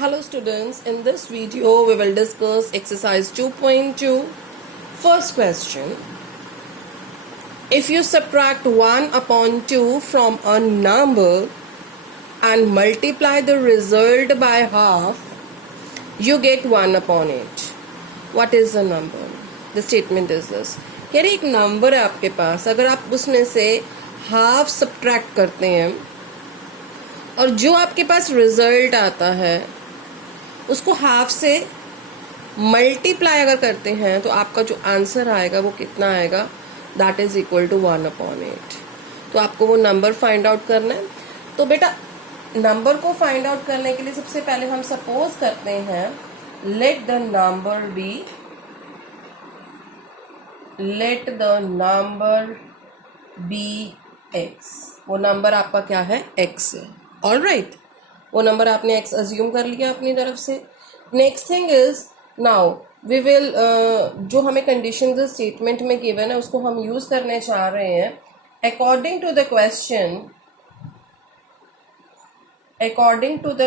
Hello students, in this video we will discuss exercise 2.2. First question. If you subtract 1 upon 2 from a number and multiply the result by half, you get 1 upon it. What is the number? The statement is this. यार एक number है आपके पास, अगर आप उसमें से half subtract करते हैं और जो आपके पास रिजल्ट आता है उसको हाफ से मल्टीप्लाई अगर करते हैं तो आपका जो आंसर आएगा वो कितना आएगा, that is equal to 1 upon 8. तो आपको वो नंबर फाइंड आउट करना है. तो बेटा नंबर को फाइंड आउट करने के लिए सबसे पहले हम सपोज करते हैं let the number be X. वो नंबर आपका क्या है, एक्स है. ऑलराइट, वो नंबर आपने एक्स अज्यूम कर लिया अपनी तरफ से. Next thing is now we will जो हमें कंडीशन स्टेटमेंट में गिवन है उसको हम यूज करने चाह रहे हैं. अकॉर्डिंग टू द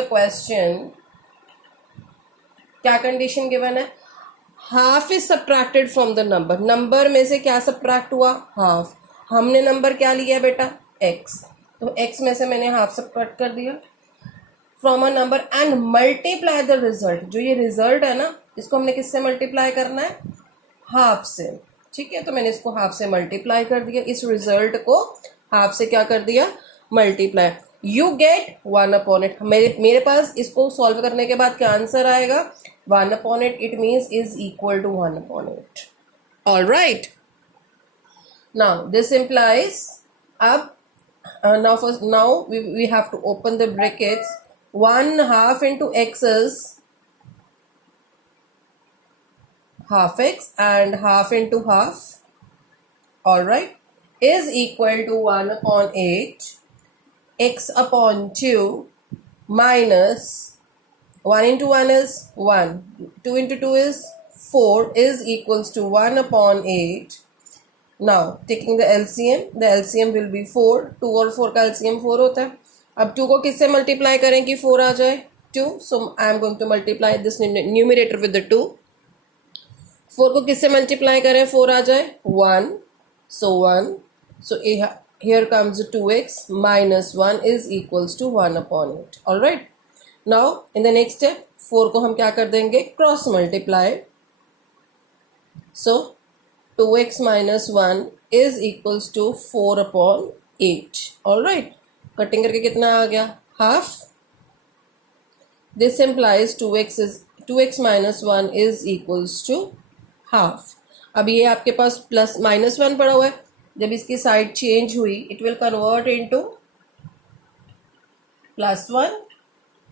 क्वेश्चन क्या कंडीशन गिवन है, half is subtracted from the number में से क्या सब्ट्रैक्ट हुआ, हाफ. हमने नंबर क्या लिया बेटा, एक्स, तो एक्स में से मैंने हाफ सब्ट्रैक्ट कर दिया from a number and multiply the result. जो ये रिजल्ट है ना इसको हमने किससे मल्टीप्लाई करना है, हाफ से. ठीक है, तो मैंने इसको हाफ से मल्टीप्लाई कर दिया, इस रिजल्ट को हाफ से क्या कर दिया, multiply. You get 1 upon it. मेरे पास इसको सॉल्व करने के बाद क्या आंसर आएगा, 1 upon it. It means is equal to 1 upon it. All right, now this implies अब now we have to open the brackets. 1 half into x is half x and half into half, all right, is equal to 1 upon 8 x upon 2 minus 1 into 1 is 1, 2 into 2 is 4 is equals to 1 upon 8. Now taking the LCM will be 4. 2 और 4 का LCM 4 होता है. अब 2 को किससे multiply करें कि 4 आ जाए, 2. So I am going to multiply this numerator with the 2. 4 को किससे मल्टीप्लाई करें, 4 आ जाए, 1. सो 1. सो here comes 2x minus 1 is equals to 1 upon 8. All right. Now in the next step 4 को हम क्या कर देंगे, cross multiply. So 2x minus 1 is equals to 4 upon 8. All right. Cutting करके कितना आ गया, half. This implies 2x minus 1 is equals to half. अब ये आपके पास प्लस माइनस 1 पड़ा हुआ है, जब इसकी साइड चेंज हुई it will convert into +1.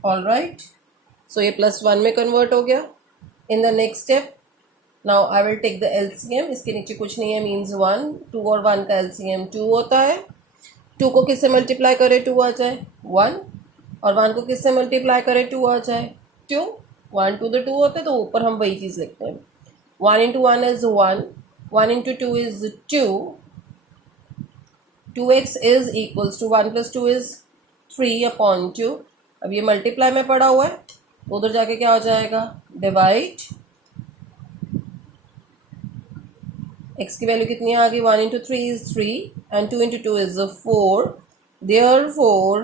All right, so ये +1 में कन्वर्ट हो गया. In the next step now I will take the LCM. इसके नीचे कुछ नहीं है, मीन्स 1. 2 और 1 का LCM 2 होता है. 2 को किससे मल्टीप्लाई करे, 2 आ जाए, 1. और 1 को किससे मल्टीप्लाई करे, 2 आ जाए, 2. 1 to the 2 होते हैं तो ऊपर हम वही चीज़ लिखते हैं. 1 into 1 is 1. 1 into 2 is 2. 2x is equals to 1 plus 2 is 3 upon 2. अब ये मल्टीप्लाई में पड़ा हुआ है तो उधर जाके क्या हो जाएगा, डिवाइड. x की वैल्यू कितनी आ गई, 1 into 3 is 3 and 2 into 2 is 4. Therefore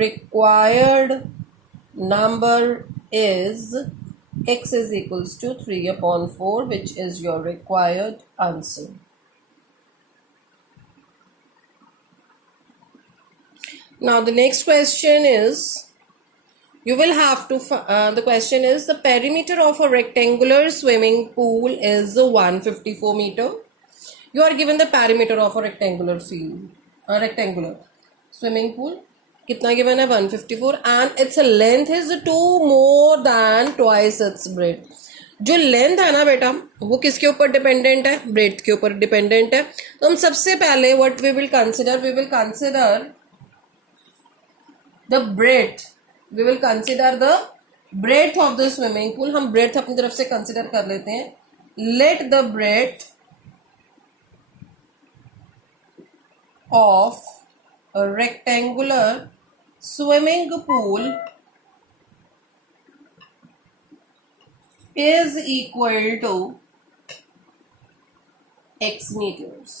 required number is x is equals to 3 upon 4, which is your required answer. Now the next question is, you will have to the question is the perimeter of a rectangular swimming pool is 154 meter. You are given the perimeter of a rectangular swimming pool. कितना given है, 154, and its length is 2 more than twice its breadth. जो length है ना बेटा वो किसके ऊपर dependent है, ब्रेथ के ऊपर डिपेंडेंट है. तो हम सबसे पहले what we will consider the breadth. We will consider the breadth of the swimming pool. हम breadth अपनी तरफ से consider कर लेते हैं. Let the breadth of a rectangular swimming pool is equal to x metres.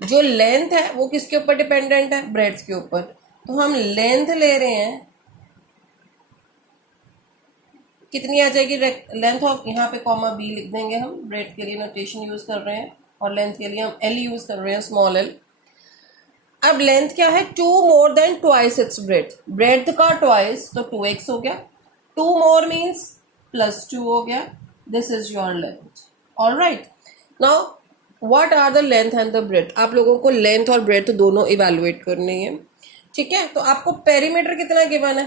जो लेंथ है वो किसके ऊपर डिपेंडेंट है? ब्रेड्थ के ऊपर। तो हम लेंथ ले रहे हैं, कितनी आ जाएगी? लेंथ ऑफ, यहाँ पे कॉमा बी लिख देंगे हम, ब्रेड के लिए नोटेशन यूज कर रहे हैं और लेंथ के लिए हम एल यूज कर रहे हैं, स्मॉल एल। अब लेंथ क्या है? 2 more than twice its bread. Bread का ट्वाइस तो 2x हो गया, 2 मोर मीन्स +2 हो गया। This is your length. Alright, now what are the length and the breadth? आप लोगों को लेंथ और ब्रेड दोनों इवेलुएट करनी है, ठीक है? तो आपको पेरीमीटर कितना गिवन है?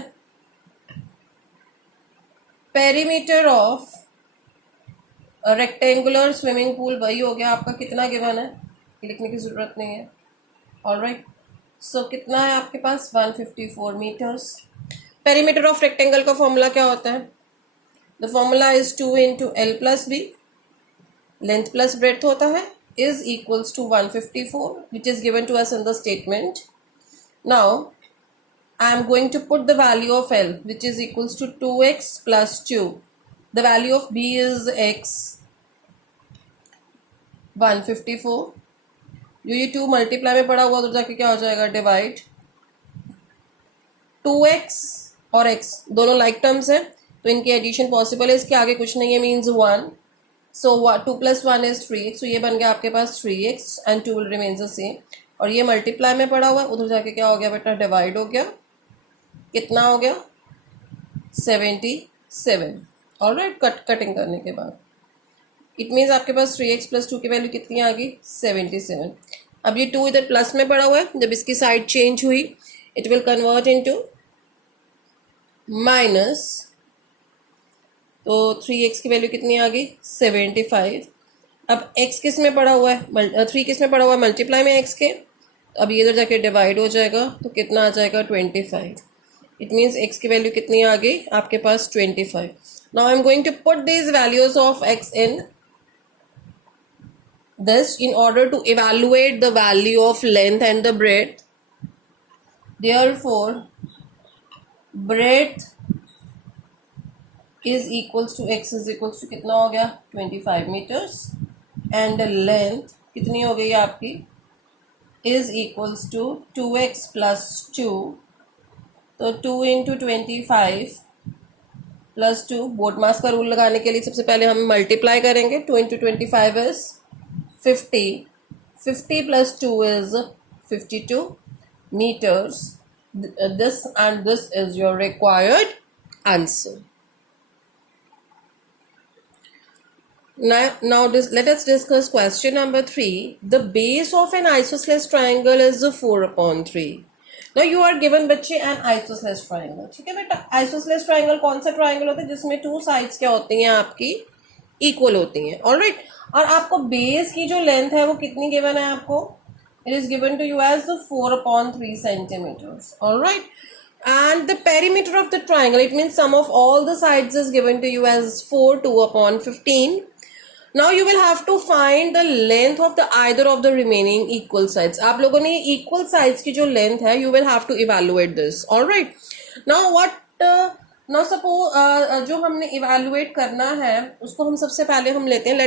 Perimeter of rectangular swimming pool वही हो गया आपका, कितना गिवन है? लिखने की जरूरत नहीं है। ऑलराइट, सो कितना है आपके पास? 154 मीटर्स। पेरीमीटर ऑफ रेक्टेंगल का फॉर्मूला क्या होता है? The formula is 2 into L plus B, length plus breadth होता है, is equals to 154, which is given to us in the statement. Now I am going to put the value of L, which is equals to 2x plus 2. The value of B is x 154. जो ये 2 multiply में पड़ा हुआ तो जाके क्या हो जाएगा? डिवाइड। 2x और x दोनों लाइक टर्म्स हैं तो इनकी एडिशन पॉसिबल है, इसके आगे कुछ नहीं है, means 1। So 2 + 1 is 3x, so ये बन गया आपके पास 3x and 2 will remains the same। और ये मल्टीप्लाई में पड़ा हुआ है, उधर जाके क्या हो गया बेटा? डिवाइड हो गया। कितना हो गया? 77। ऑलराइट, कटिंग करने के बाद इट मीन्स आपके पास 3x + 2 की वैल्यू कितनी आ गई? 77। अब ये 2 इधर प्लस में पड़ा हुआ है, जब इसकी साइड चेंज हुई it will convert into minus, तो 3x की वैल्यू कितनी आ गई? 75। अब x किस में पड़ा हुआ है? 3 किस में पड़ा हुआ है? मल्टीप्लाई में x के। अब ये इधर जाके डिवाइड हो जाएगा तो कितना आ जाएगा? 25। इट मीन्स x की वैल्यू कितनी आ गई आपके पास? 25। Now I am going to put these values of x in this in order to evaluate the value of length and the breadth. Therefore breadth is equals to x is equals to कितना हो गया? 25 metres. And length कितनी हो गई आपकी? is equals to 2x plus 2, तो 2 into 25 plus 2, boat मास का rule लगाने के लिए सबसे पहले हम मल्टीप्लाई करेंगे। 2 into 25 is 50, 50 plus 2 is 52 meters. This and this is your required answer. Now let us discuss question number 3. The base of an isosceles triangle is 4/3. Now you are given बच्चे an isosceles triangle, ठीक है बेटा? isosceles triangle कौन सा triangle होता है? जिसमें 2 sides क्या होती हैं आपकी? equal होती हैं। ऑलराइट, और आपको बेस की जो लेंथ है वो कितनी गिवन है आपको? It is given to you as 4/3 centimeters. Alright, and the perimeter of the triangle, it means sum of all the sides is given to you as 4, 2/15. Now you will have to find the length of the either of the remaining equal sides. आप लोगों ने equal sides की जो length है, you will have to evaluate this. All right. Now what? Now suppose जो हमने evaluate करना है उसको हम सबसे पहले हम लेते हैं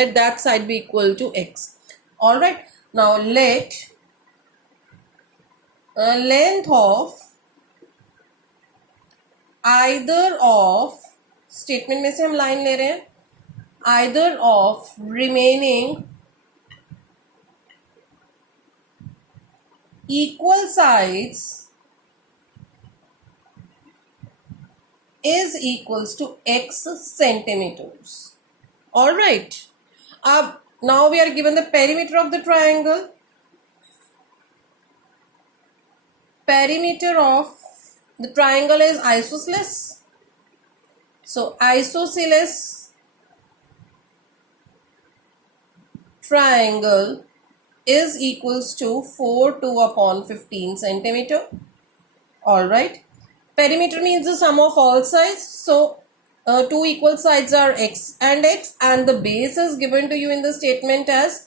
let that side be equal to x. All right. Now let length of either of statement में से हम line ले रहे हैं, either of remaining equal sides is equals to x centimeters. All right. Now we are given the perimeter of the triangle. Perimeter of the triangle is isosceles. So isosceles triangle is equals to 4, 2/15 centimeter. All right. Perimeter means the sum of all sides. So 2 equal sides are x, and the base is given to you in the statement as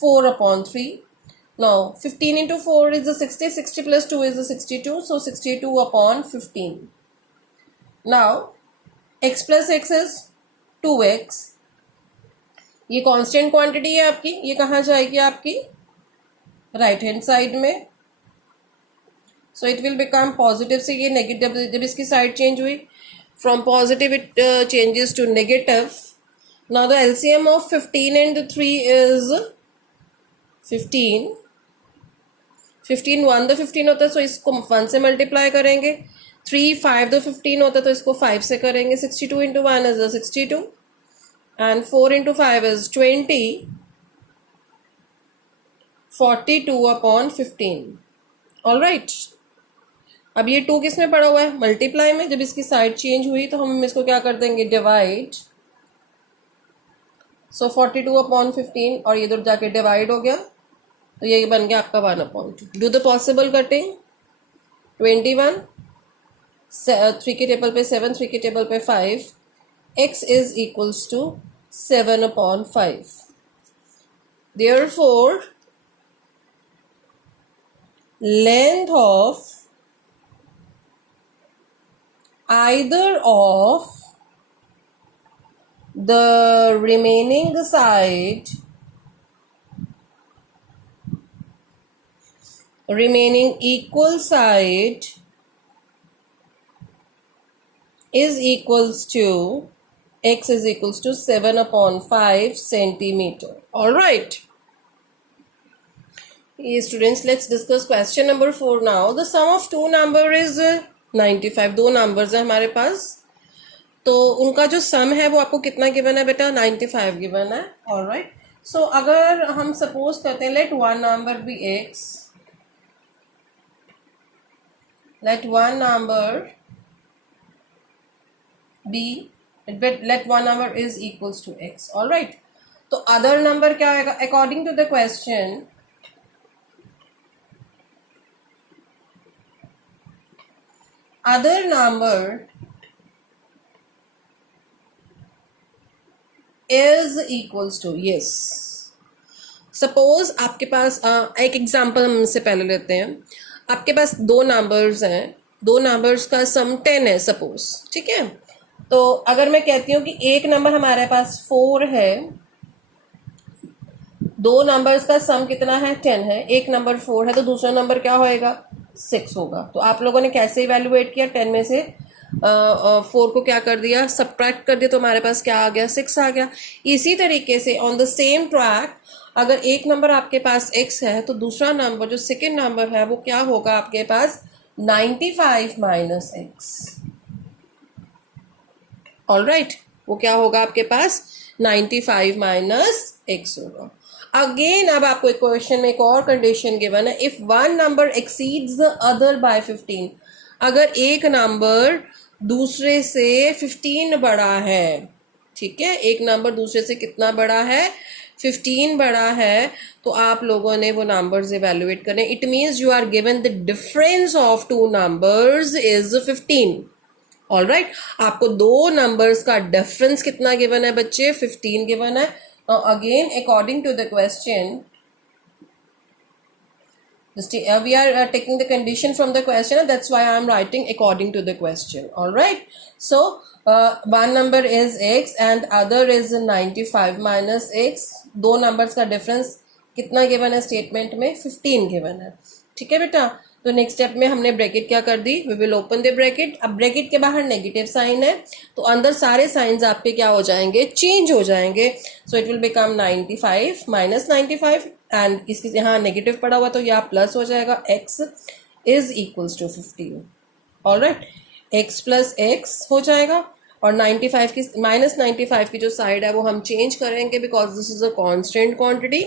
4/3. Now 15 into 4 is the 60. 60 plus 2 is the 62. So 62/15. Now x plus X is 2x, ये constant quantity है आपकी, ये कहाँ जाएगी आपकी right hand side में. So it will become positive से ये नेगेटिव, जब इसकी साइड चेंज हुई from positive it changes to negative. Now the LCM of 15 and 3 is 15. 15 1 the 15 होता है, सो इसको 1 से मल्टीप्लाई करेंगे. 3 5 द 15 होता है, तो इसको 5 से करेंगे. 62 into 1 is 62 and 4 into 5 is 20. 42 upon 15. All right. अब ये 2 किस में पड़ा हुआ है मल्टीप्लाई में. जब इसकी साइड चेंज हुई तो हम इसको क्या कर देंगे डिवाइड. सो 42 अपॉन 15 और ये इधर जाके डिवाइड हो गया, तो ये बन गया आपका 1/2. Do the possible cutting. 21 3 के टेबल पे 7, 3 के टेबल पे 5. x is equals to 7/5. Therefore, length of either of the remaining side, remaining equal side is equals to x is equals to 7/5 centimeter. All right. Students, let's discuss question number 4 now. The sum of two number is 95. दो numbers है हमारे पास, तो उनका जो sum है वो आपको कितना given है बेटा 95 given है. All right. So अगर हम suppose करते हैं let one number be x, let one number be, let one number is equals to x. All right. तो other number क्या आएगा according to the question. Other number is equals to, yes. Suppose आपके पास एक example हम इससे पहले लेते हैं. आपके पास दो नंबर्स हैं, दो नंबर्स का सम 10 है सपोज. ठीक है. तो अगर मैं कहती हूँ कि एक नंबर हमारे पास 4 है, दो नंबर्स का सम कितना है 10 है, एक नंबर 4 है, तो दूसरा नंबर क्या होएगा 6 होगा. तो आप लोगों ने कैसे इवेल्युएट किया, 10 में से 4 को क्या कर दिया सब्ट्रैक्ट कर दिया, तो हमारे पास क्या आ गया 6 आ गया. इसी तरीके से ऑन द सेम ट्रैक अगर एक नंबर आपके पास x है तो दूसरा नंबर जो सेकेंड नंबर है वो क्या होगा आपके पास 95 माइनस एक्स. All right. वो क्या होगा आपके पास 95 माइनस एक्स होगा. अगेन अब आपको एक क्वेश्चन में एक और कंडीशन गिवन है. If one number exceeds the other by 15, अगर एक नंबर दूसरे से 15 बड़ा है. ठीक है. एक नंबर दूसरे से कितना बड़ा है 15 बड़ा है, तो आप लोगों ने वो नंबर्स इवेल्युएट करने. It means you are given the difference of two numbers is 15. All right. आपको दो नंबर्स का डिफरेंस कितना गिवन है बच्चे 15 गिवन है. Again according to the question, we are taking the condition from the question, that's why I am writing according to the question. All right. So one number is x and other is 95 minus x. दो numbers का difference कितना given है statement में 15 given है. ठीक है बेटा. तो नेक्स्ट स्टेप में हमने ब्रैकेट क्या कर दी, we will open the bracket. अब ब्रैकेट के बाहर नेगेटिव साइन है, तो अंदर सारे साइंस आपके क्या हो जाएंगे चेंज हो जाएंगे. सो it will become 95 minus 95 and इसके यहाँ नेगेटिव पड़ा हुआ तो यहाँ प्लस हो जाएगा. x is equals to 15. Alright. x plus X हो जाएगा और 95 की माइनस 95 की जो साइड है वो हम चेंज करेंगे because this is a constant quantity.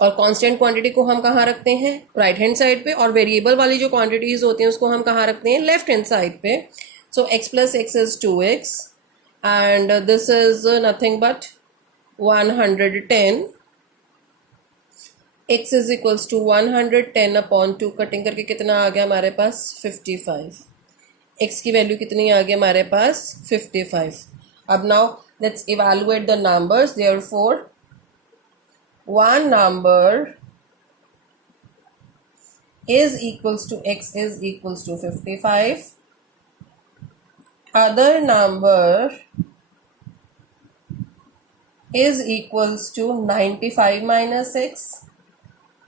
और कांस्टेंट क्वांटिटी को हम कहाँ रखते हैं राइट हैंड साइड पे, और वेरिएबल वाली जो क्वांटिटीज होती हैं उसको हम कहाँ रखते हैं लेफ्ट हैंड साइड पे. So x plus X is 2x and this is nothing but 110. x is equals to 110 upon 2. Cutting करके कितना आ गया हमारे पास 55. x की वैल्यू कितनी आ गई हमारे पास 55. अब now let's evaluate the numbers. Therefore one number is equals to x is equals to 55 other number is equals to 95 minus 6.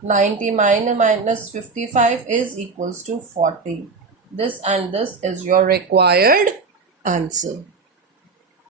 90 minus 55 is equals to 40. This and this is your required answer.